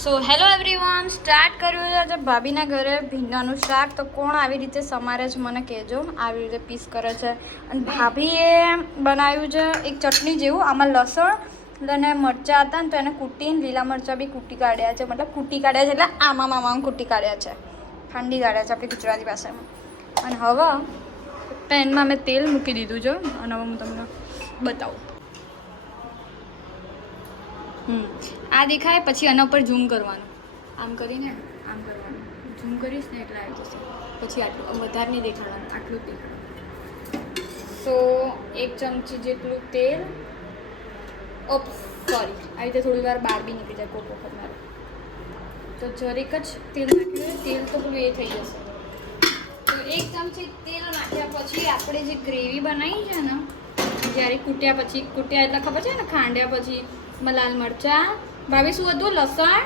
So hello everyone, start કર્યું છે આજે ભાભીના ઘરે ભીંડાનું શાક. તો કોણ આવી રીતે સમારે છે મને કહેજો. આવી રીતે પીસ કરે છે. અને ભાભીએ બનાવ્યું છે એક ચટણી જેવું. આમાં લસણ અને મરચાં હતા ને તો એને કૂટીને લીલા મરચાં બી કૂટી કાઢ્યા છે. મતલબ કૂટી કાઢ્યા છે એટલે આમાં કૂટી કાઢ્યા છે, ખાંડી કાઢ્યા છે આપણી ગુજરાતી ભાષામાં. અને હવે પેનમાં મેં તેલ મૂકી દીધું છે અને હવે હું તમને બતાવું. આ દેખાય પછી આના ઉપર ઝૂમ કરવાનું. આમ કરીને આમ કરવાનું. ઝૂમ કરીશ ને એટલે આવી જશે. પછી આટલું વધારે નહીં દેખાડવાનું, આટલું જ દેખાડવાનું. સો 1 ચમચી જેટલું તેલ. સોરી, આવી રીતે થોડી વાર બહાર બી નીકળી જાય કોક વખત મારે. તો જરીક જ તેલ નાખ્યું. તેલ તો પેલું એ થઈ જશે. તો 1 ચમચી તેલ નાખ્યા પછી આપણે જે ગ્રેવી બનાવી છે ને, જ્યારે કૂટ્યા એટલે ખબર છે ને, ખાંડ્યા પછી લાલ મરચાં, ભાભી શું હતું, લસણ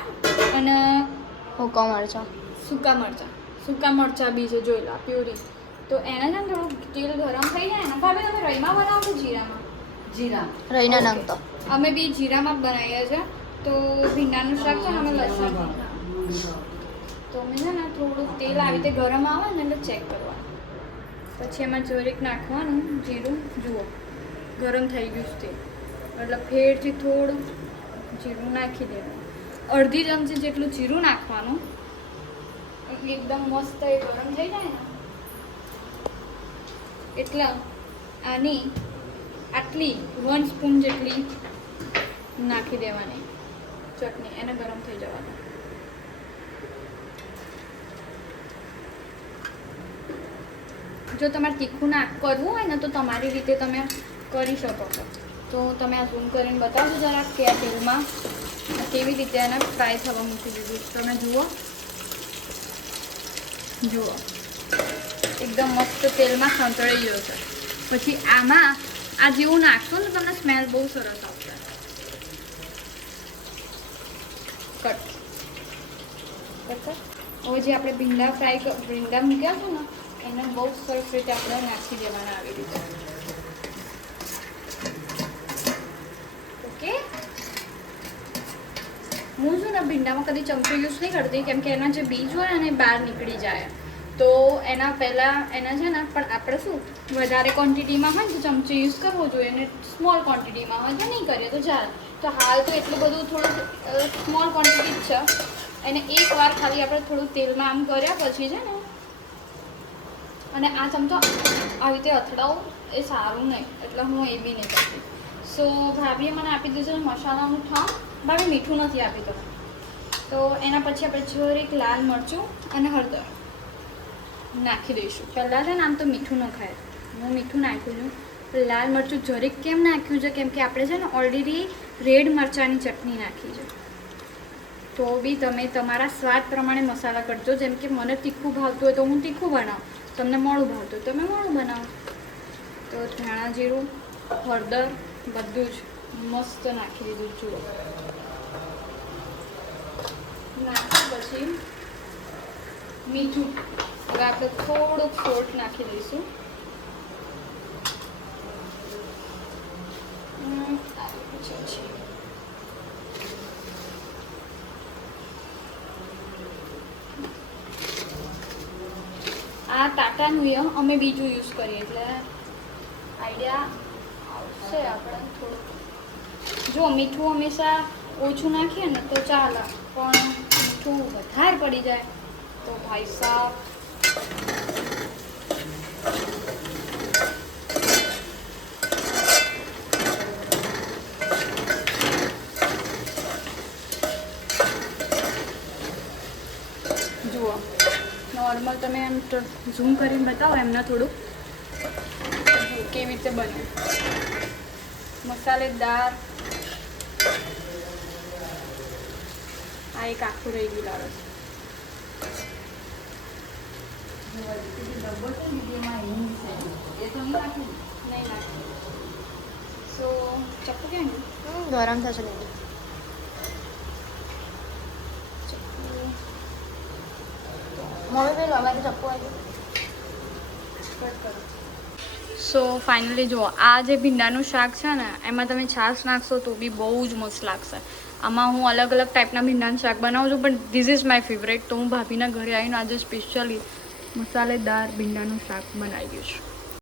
અને સૂકા મરચાં બી છે, જોઈ લો પ્યુરી. તો એને છે ને થોડું તેલ ગરમ થઈ જાય ને. ભાભી તમે રઈમાં બનાવો છો જીરામાં? રઈના નંગ તો અમે બી જીરામાં જ બનાવીએ છીએ. તો ભીંડાનું શાક છે ને અમે લસણ, તો અમે છે ને થોડું તેલ આવી રીતે ગરમ આવે ને એટલે ચેક કરવાનું. પછી એમાં જરીક નાખવાનું જીરું. જુઓ ગરમ થઈ ગયું છે તેલ, એટલે ફેરથી થોડું જીરું નાખી દેવાનું. અડધી ચમચી જેટલું જીરું નાખવાનું. એકદમ મસ્ત એ ગરમ થઈ જાય ને એટલે આની આટલી 1 સ્પૂન જેટલી નાખી દેવાની ચટણી. એને ગરમ થઈ જવાનું. જો તમારે તીખું કરવું હોય ને તો તમારી રીતે તમે કરી શકો છો. તો તમે આ ઝૂમ કરીને બતાવજો જરા કે આ તેલમાં કેવી રીતે એને ફ્રાય થવા મૂકી દીધું. તમે જુઓ એકદમ મસ્ત તેલમાં સંતળાઈ ગયો છે. પછી આમાં આ જેવું નાખશો ને તમને સ્મેલ બહુ સરસ આવશે. કટ હવે જે આપણે ભીંડા મૂક્યા છે ને એને બહુ સરસ રીતે આપણે નાખી દેવાના આવી રીતે. ઓકે, હું છું ને ભીંડામાં કદી ચમચો યુઝ નહીં કરતી, કેમ કે એના જે બીજ હોય ને એ બહાર નીકળી જાય. તો એના પહેલાં એના છે ને, પણ આપણે શું વધારે ક્વોન્ટિટીમાં હોય તો ચમચો યુઝ કરવો જોઈએ, અને સ્મોલ ક્વોન્ટિટીમાં હોય તો નહીં કરીએ તો ચાલે. તો હાલ તો એટલું બધું થોડું સ્મોલ ક્વોન્ટિટી જ છે. એને એકવાર ખાલી આપણે થોડું તેલમાં આમ કર્યા પછી છે ને, અને આ ચમચો આવી રીતે અથડાવું એ સારું નહીં, એટલે હું એ બી નહીં કરતી. સો ભાભીએ મને આપી દીધું છે મસાલાનું ઠામ. ભાભી મીઠું નથી આપી તમે. તો એના પછી આપણે જરીક લાલ મરચું અને હળદર નાખી દઈશું. પહેલાં છે ને આમ તો મીઠું ન ખાય, હું મીઠું નાખ્યું છું. લાલ મરચું જરીક કેમ નાખ્યું છે, કેમ કે આપણે છે ને ઓલરેડી રેડ મરચાંની ચટણી નાખી છે. તો બી તમે તમારા સ્વાદ પ્રમાણે મસાલા કરજો. જેમ કે મને તીખું ભાવતું હોય તો હું તીખું બનાવું, તમને મોળું ભાવતું હોય તો તમે મોળું બનાવો. તો ધાણા જીરું, હળદર બધું જ મસ્ત નાખી દીધું. જુઓ, નાખ્યા પછી મીઠું. હવે આપણે થોડુંક સોલ્ટ નાખી દઈશું. આ ટાટાનું અમે બીજું યુઝ કરીએ એટલે આઈડિયા આવશે આપણે થોડુંક. જો મીઠું હંમેશા ઓછું નાખીએ ને તો ચાલે, પણ મીઠું વધારે પડી જાય તો ભાઈ સાહેબ જુઓ. નોર્મલ તમે એમ ઝૂમ કરીને બતાવો એમને થોડુંક કેવી રીતે બને મસાલેદાર. આ એક આખું રહી ગયું લાવે નહીં નાખ્યું. સો ચપ્પુ ક્યાં ગયું? ગરમ થશે. સો ફાઇનલી જુઓ, આ જે ભીંડાનું શાક છે ને એમાં તમે છાશ નાખશો તો બી બહુ જ મસ્ત લાગશે. આમાં હું અલગ અલગ ટાઈપના ભીંડાનું શાક બનાવું છું, પણ ધીસ ઇઝ માય ફેવરેટ. તો હું ભાભીના ઘરે આવીને આજે સ્પેશિયલી મસાલેદાર ભીંડાનું શાક બનાવ્યું છું.